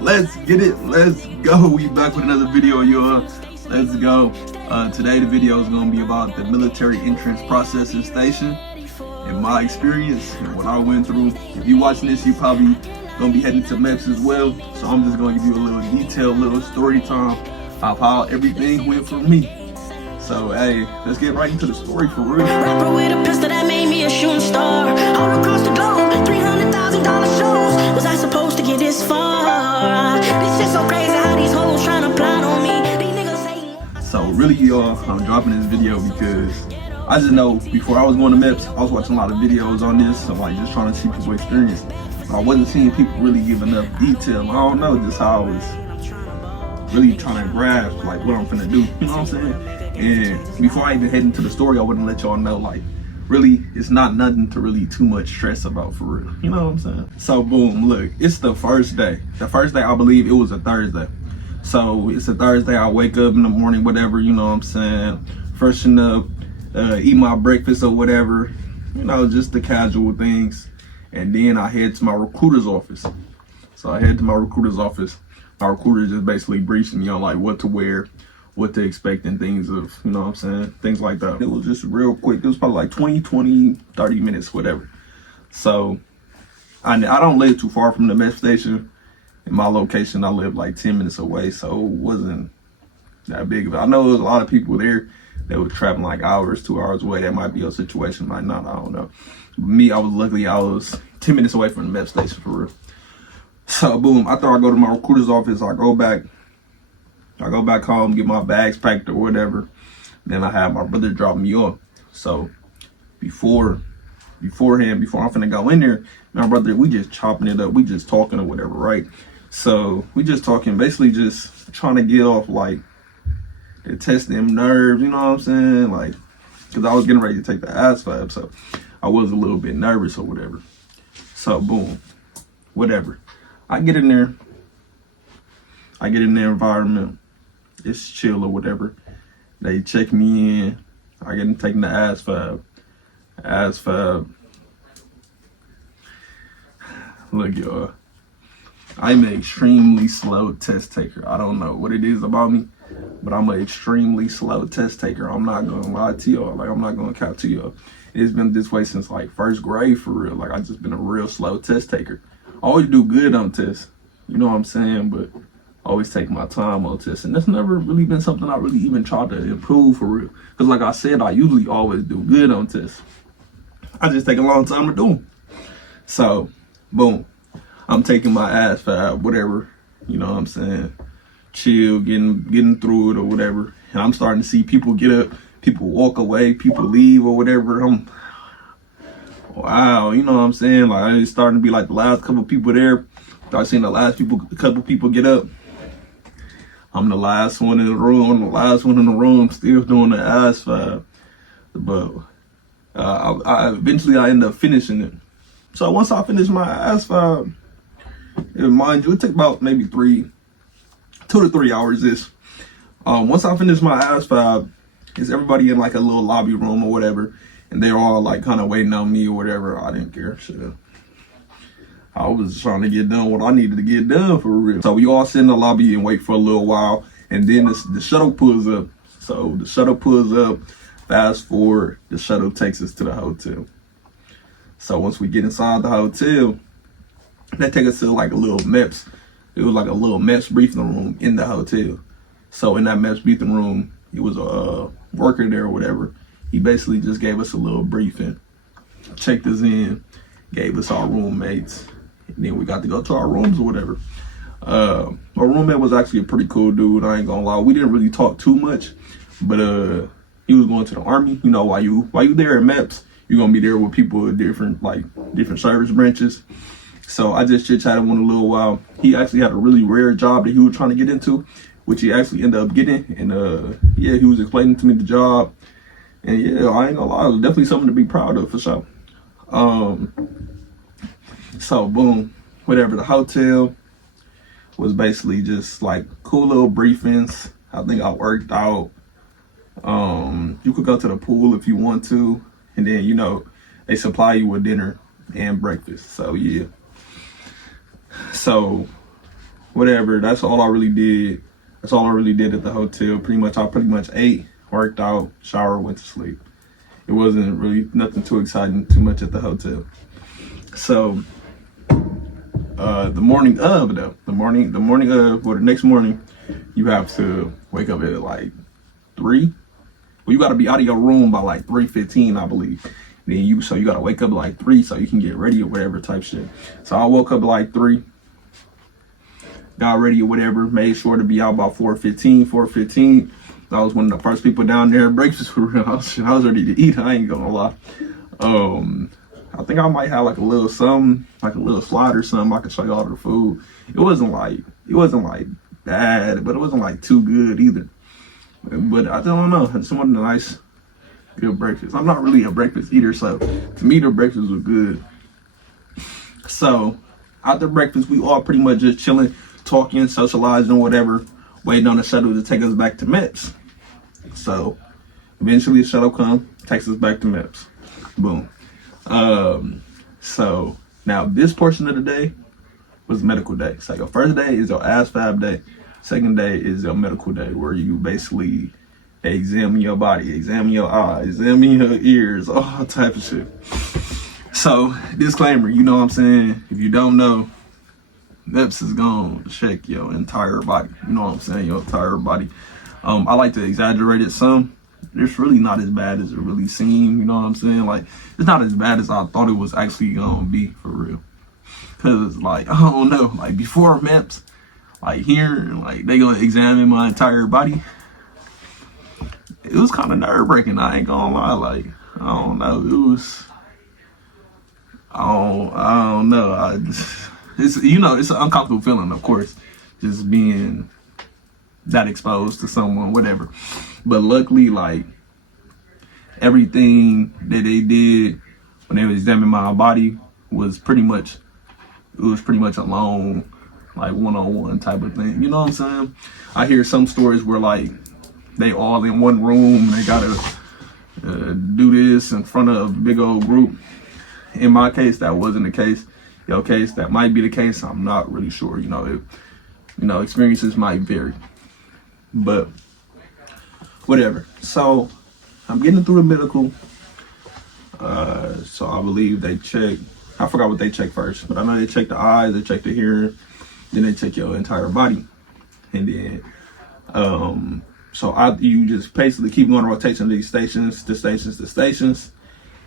Let's get it. Let's go. We back with another video, y'all. Let's go. Today the video is going to be about the military entrance processing station and my experience and what I went through. If you're watching this, you probably going to be heading to MEPS as well. So I'm just going to give you a little detail, little story time of how everything went for me. So hey, let's get right into the story for real. Rapper with a pistol that made me a shooting star. All across the globe, $300,000 shows. Was I supposed to get this far? This shit's so crazy how these hoes trying to plot on me. These niggas say. So really, y'all, I'm dropping this video because I just know before I was going to MEPS, I was watching a lot of videos on this. So like just trying to see people's experience. But I wasn't seeing people really give enough detail. I don't know, just how I was really trying to grasp like what I'm finna do. You know what I'm saying? And before I even head into the story, I wouldn't let y'all know, like, really, it's not nothing to really too much stress about for real. You know what I'm saying? So boom, look, it's the first day. The first day, I believe it was a Thursday. So it's a Thursday, I wake up in the morning, whatever, you know what I'm saying? Freshen up, eat my breakfast or whatever, you know, just the casual things. And then I head to my recruiter's office. So I head to my recruiter's office. My recruiter just basically briefs me on like what to wear, what to expect, and things of, you know what I'm saying, things like that. It was just real quick. It was probably like 30 minutes, whatever. So I don't live too far from the MEPS station. In my location, I live like 10 minutes away, so it wasn't that big of it. I know there's a lot of people there that were traveling like hours, 2 hours away. That might be a situation, might not, I don't know. But me, I was 10 minutes away from the MEPS station for real. So boom, after I go to my recruiter's office, I go back home, get my bags packed or whatever. Then I have my brother drop me off. So beforehand, before I'm finna go in there, my brother, we just chopping it up. We just talking or whatever, right? So we just talking, basically just trying to get off like to test them nerves, you know what I'm saying? Like, cause I was getting ready to take the ASVAB, so I was a little bit nervous or whatever. So boom, whatever. I get in the environment. It's chill or whatever. They check me in. I get taking the ASVAB. Look, y'all. I'm an extremely slow test taker. I don't know what it is about me, but I'm an extremely slow test taker. I'm not gonna lie to y'all. Like, I'm not gonna cap to y'all. It's been this way since like first grade for real. Like, I just been a real slow test taker. I always do good on tests. You know what I'm saying? But I always take my time on tests, and that's never really been something I really even tried to improve for real. Because like I said, I usually always do good on tests. I just take a long time to do them. So, boom, I'm taking my ASVAB, whatever, you know what I'm saying, chill, getting through it or whatever. And I'm starting to see people get up, people walk away, people leave or whatever. Wow, you know what I'm saying? Like, it's starting to be like the last couple people there. Start seeing the last couple people get up. I'm the last one in the room. Still doing the ASVAB. But eventually I end up finishing it. So once I finish my ASVAB, mind you, it took about maybe 2 to 3 hours. Once I finish my ASVAB, it's everybody in like a little lobby room or whatever, and they're all like kind of waiting on me or whatever. I didn't care. Shit. I was trying to get done what I needed to get done for real. So we all sit in the lobby and wait for a little while, and then the shuttle pulls up. So the shuttle pulls up, fast forward, the shuttle takes us to the hotel. So once we get inside the hotel, they take us to like a little MEPS. It was like a little MEPS briefing room in the hotel. So in that MEPS briefing room, it was a worker there or whatever. He basically just gave us a little briefing, checked us in, gave us our roommates. And then we got to go to our rooms or whatever. My roommate was actually a pretty cool dude, I ain't gonna lie. We didn't really talk too much, but he was going to the Army. You know, while you there at MEPS, you're gonna be there with people with different service branches. So I just chit-chatted with him a little while. He actually had a really rare job that he was trying to get into, which he actually ended up getting. And yeah, he was explaining to me the job. And yeah, I ain't gonna lie, it was definitely something to be proud of for sure. So boom, whatever, the hotel was basically just like cool little briefings. I think I worked out. You could go to the pool if you want to, and then, you know, they supply you with dinner and breakfast. So yeah. So whatever. That's all I really did. That's all I really did at the hotel. I pretty much ate, worked out, showered, went to sleep. It wasn't really nothing too exciting, too much at the hotel. So the morning of, or the next morning, you have to wake up at like 3. Well, you got to be out of your room by like 3:15, I believe. Then you got to wake up at like 3 so you can get ready or whatever type shit. So I woke up at like 3, got ready or whatever, made sure to be out by 4:15. I was one of the first people down there. Breakfast for real. I was ready to eat. I ain't gonna lie. I think I might have like a little something, like a little slide or something. I could show you all the food. It wasn't like bad, but it wasn't like too good either. But I don't know. I just wanted a nice, good breakfast. I'm not really a breakfast eater, so to me the breakfast was good. So after breakfast, we all pretty much just chilling, talking, socializing, whatever, waiting on the shuttle to take us back to MEPS. So eventually the shuttle comes, takes us back to MEPS. Boom. So now this portion of the day was medical day. So your first day is your ASVAB day. Second day is your medical day, where you basically examine your body, examine your eyes, examine your ears, all type of shit. So disclaimer, you know what I'm saying? If you don't know, MEPS is gonna check your entire body. You know what I'm saying? Your entire body. I like to exaggerate it some. It's really not as bad as it really seemed. You know what I'm saying? Like, it's not as bad as I thought it was actually gonna be, for real. Cause like, I don't know, like before MEPS, like here, like they gonna examine my entire body. It was kind of nerve wracking. I ain't gonna lie. Like, I don't know. It was. I don't know. It's it's an uncomfortable feeling, of course, just being that exposed to someone, whatever. But luckily, like, everything that they did when they was examining my body was pretty much a long, like, one-on-one type of thing. You know what I'm saying? I hear some stories where like they all in one room and they gotta do this in front of a big old group. In my case, that wasn't the case. Your case, that might be the case. I'm not really sure. Experiences might vary, but whatever. So I'm getting through the medical. So I believe they check. I forgot what they check first, but I know they check the eyes, they check the hearing, then they check your entire body, and then you just basically keep going on rotation of these stations,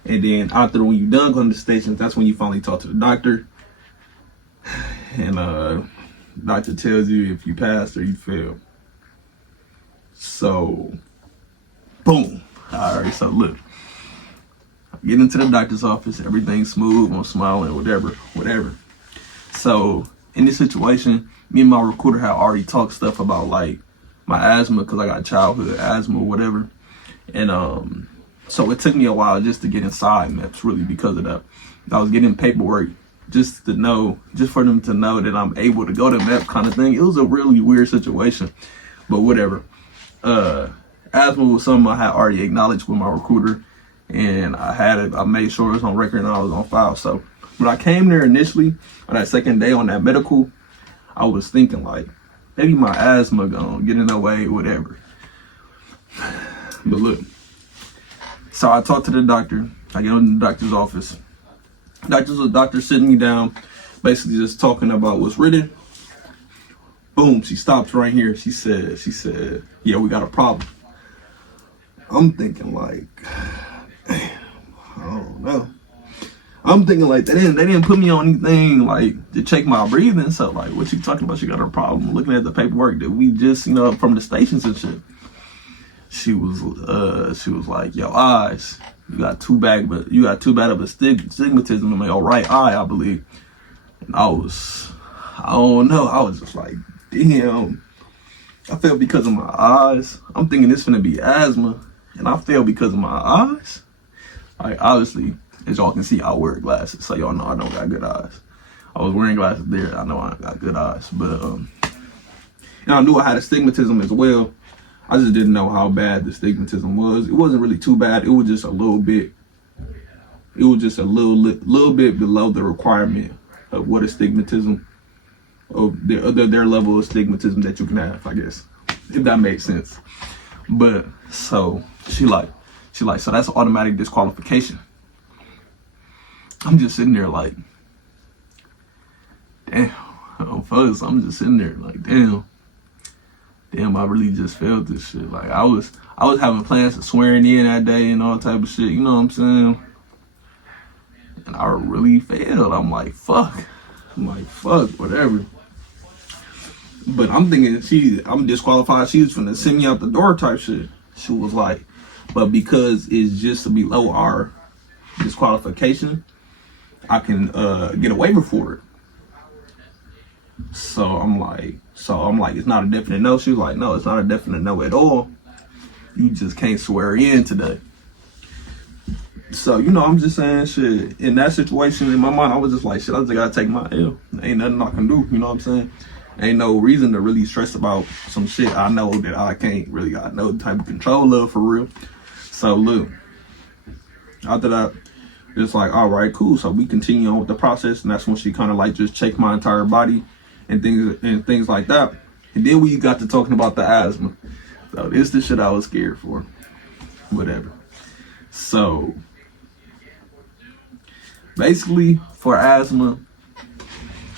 and then after when you're done going to the stations, that's when you finally talk to the doctor, and doctor tells you if you passed or you failed. So, boom. All right. So look, I get into the doctor's office. Everything's smooth. I'm smiling. Whatever. So in this situation, me and my recruiter had already talked stuff about like my asthma, because I got childhood asthma or whatever, and so it took me a while just to get inside MEPS, really, because of that. I was getting paperwork just for them to know that I'm able to go to MEPS, kind of thing. It was a really weird situation, but whatever. Asthma was something I had already acknowledged with my recruiter, and I made sure it was on record and I was on file. So when I came there initially on that second day on that medical, I was thinking like, maybe my asthma gonna get in the way, whatever. But look, so I talked to the doctor. I get in the doctor's office. Doctor sitting me down, basically just talking about what's written. Boom, she stops right here. She said, yeah, we got a problem. I'm thinking like, damn, I don't know. I'm thinking like they didn't put me on anything like to check my breathing. So like, what you talking about? She got a problem. Looking at the paperwork that we just from the stations and shit. She was like, yo, eyes, you got too bad of a stigmatism in your right eye, I believe. And I don't know. I was just like, damn. I failed because of my eyes. I'm thinking this finna be asthma, and I failed because of my eyes. Like, obviously, as y'all can see, I wear glasses, so y'all know I don't got good eyes. I was wearing glasses there. I know I got good eyes, but and I knew I had astigmatism as well. I just didn't know how bad the astigmatism was. It wasn't really too bad. It was just a little bit. It was just a little bit below the requirement of what astigmatism of their level of stigmatism that you can have, I guess, if that makes sense. But so she like, so that's automatic disqualification. I'm just sitting there like, damn, folks, I'm just sitting there like, damn, I really just failed this shit. Like I was having plans of swearing in that day and all type of shit, you know what I'm saying? And I really failed. I'm like, fuck, whatever. But I'm thinking I'm disqualified. She was finna send me out the door type shit. She was like, but because it's just below our disqualification, I can get a waiver for it. So I'm like, it's not a definite no. She was like, no, it's not a definite no at all. You just can't swear in today. So, you know, I'm just saying shit. In that situation, in my mind, I was just like, shit, I just gotta take my L. Ain't nothing I can do, you know what I'm saying? Ain't no reason to really stress about some shit I know that I can't really got no type of control of for real. So look, after that, it's like, all right, cool. So we continue on with the process, and that's when she kind of like just checked my entire body and things like that. And then we got to talking about the asthma. So this is the shit I was scared for. Whatever. So basically, for asthma,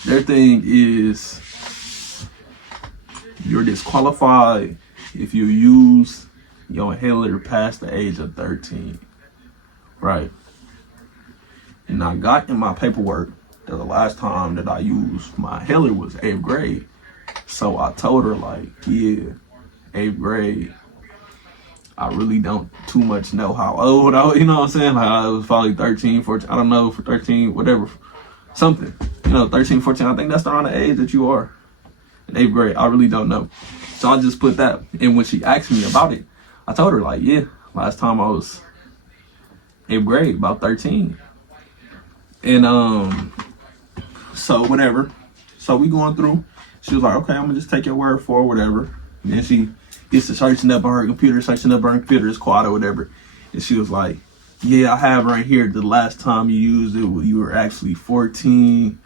their thing is you're disqualified if you use your inhaler past the age of 13, right? And I got in my paperwork that the last time that I used my inhaler was 8th grade. So I told her like, yeah, 8th grade. I really don't too much know how old I was, you know what I'm saying? Like I was probably 13, 14, I don't know, for 13, whatever, something. You know, 13, 14, I think that's around the age that you are in 8th grade. I really don't know. So I just put that. And when she asked me about it, I told her like, yeah, last time I was 8th grade, about 13. And so whatever. So we going through. She was like, okay, I'm gonna just take your word for it, whatever. And then she gets to searching up on her computer, it's quiet or whatever. And she was like, yeah, I have right here the last time you used it, you were actually 14.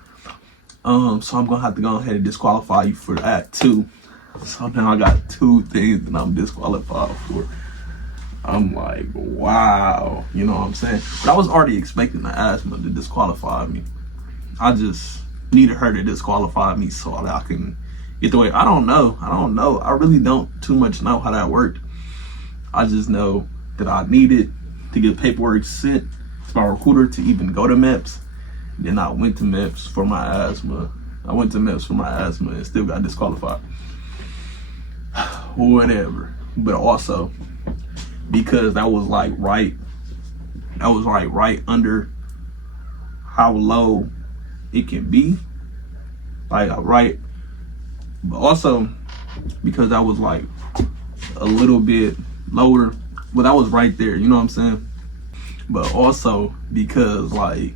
So I'm gonna have to go ahead and disqualify you for that too. So now I got 2 things that I'm disqualified for. I'm like, wow, you know what I'm saying? But I was already expecting the asthma to disqualify me. I just needed her to disqualify me so that I can get the way. I don't know. I really don't too much know how that worked. I just know that I needed to get paperwork sent to my recruiter to even go to MEPS. Then I went to MEPS for my asthma. And still got disqualified. Whatever. But also, because that was like right under how low it can be. Like right. But also because that was like a little bit lower. Well, that was right there, you know what I'm saying? But also because like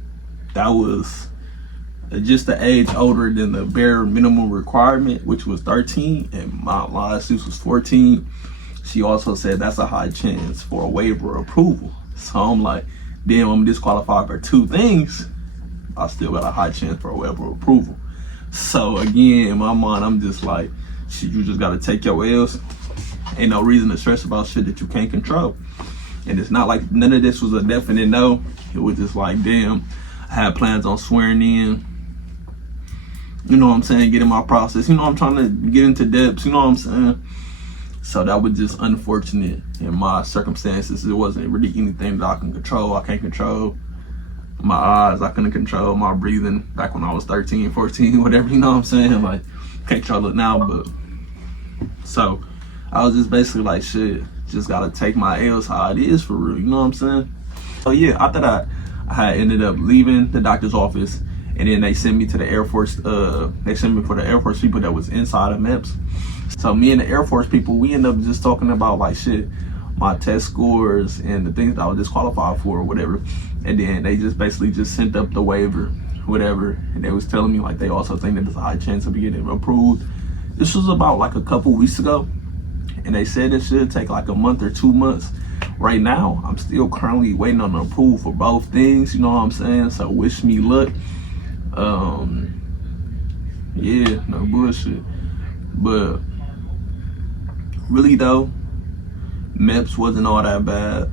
that was just the age older than the bare minimum requirement, which was 13, and my license was 14. She also said that's a high chance for a waiver approval. So I'm like, damn, I'm disqualified for 2 things. I still got a high chance for a waiver approval. So again, in my mind, I'm just like, shit, you just gotta take your L's. Ain't no reason to stress about shit that you can't control. And it's not like none of this was a definite no. It was just like, damn, I had plans on swearing in. You know what I'm saying? Getting my process. You know, I'm trying to get into depths. You know what I'm saying? So that was just unfortunate in my circumstances. It wasn't really anything that I can control. I can't control my eyes. I couldn't control my breathing back when I was 13, 14, whatever. You know what I'm saying? Like, can't control it now, but. So I was just basically like, shit, just gotta take my L's how it is for real. You know what I'm saying? So yeah, after that, I had ended up leaving the doctor's office. And then they sent me to the Air Force, they sent me for the Air Force people that was inside of MEPS. So me and the Air Force people, we ended up just talking about like shit, my test scores and the things that I was disqualified for or whatever. And then they just basically just sent up the waiver, whatever. And they was telling me like they also think that there's a high chance of getting approved. This was about like a couple weeks ago. And they said it should take like a month or 2 months. Right now, I'm still currently waiting on the approval for both things, you know what I'm saying? So wish me luck. Yeah, no bullshit. But really though, MEPS wasn't all that bad.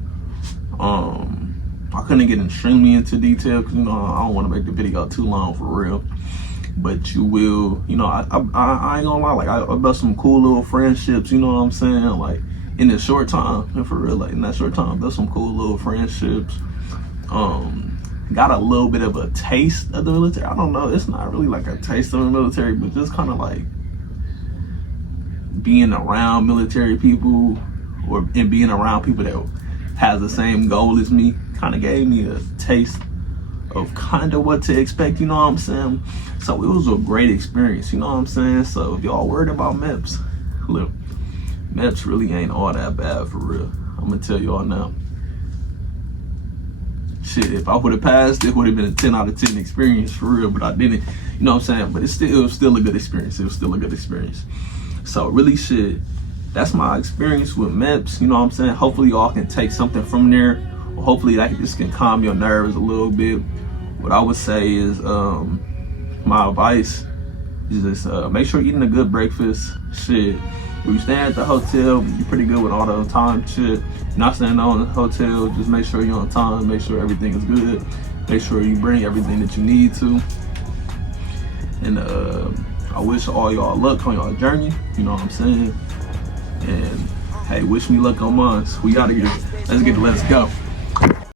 I couldn't get extremely into detail because, you know, I don't want to make the video too long for real. But you will, you know, I ain't gonna lie, like I built some cool little friendships, you know what I'm saying? Like in this short time, and for real, like in that short time, built some cool little friendships. Got a little bit of a taste of the military. I don't know, it's not really like a taste of the military, but just kind of like being around military people and being around people that has the same goal as me kind of gave me a taste of kind of what to expect, you know what I'm saying? So it was a great experience, you know what I'm saying? So if y'all worried about MEPS, look, MEPS really ain't all that bad for real. I'm gonna tell y'all now. Shit, if I would have passed, it would have been a 10 out of 10 experience for real, but I didn't, you know what I'm saying? But it was still a good experience. It was still a good experience. So really, shit, that's my experience with MEPS, you know what I'm saying? Hopefully y'all can take something from there. Or hopefully that just can calm your nerves a little bit. What I would say is, my advice is just make sure you're eating a good breakfast. Shit, if you stay at the hotel, you're pretty good with all the time shit. You're not staying on the hotel, just make sure you're on time, make sure everything is good, make sure you bring everything that you need to. And I wish all y'all luck on y'all journey, you know what I'm saying? And hey, wish me luck on mine. We gotta get, let's go.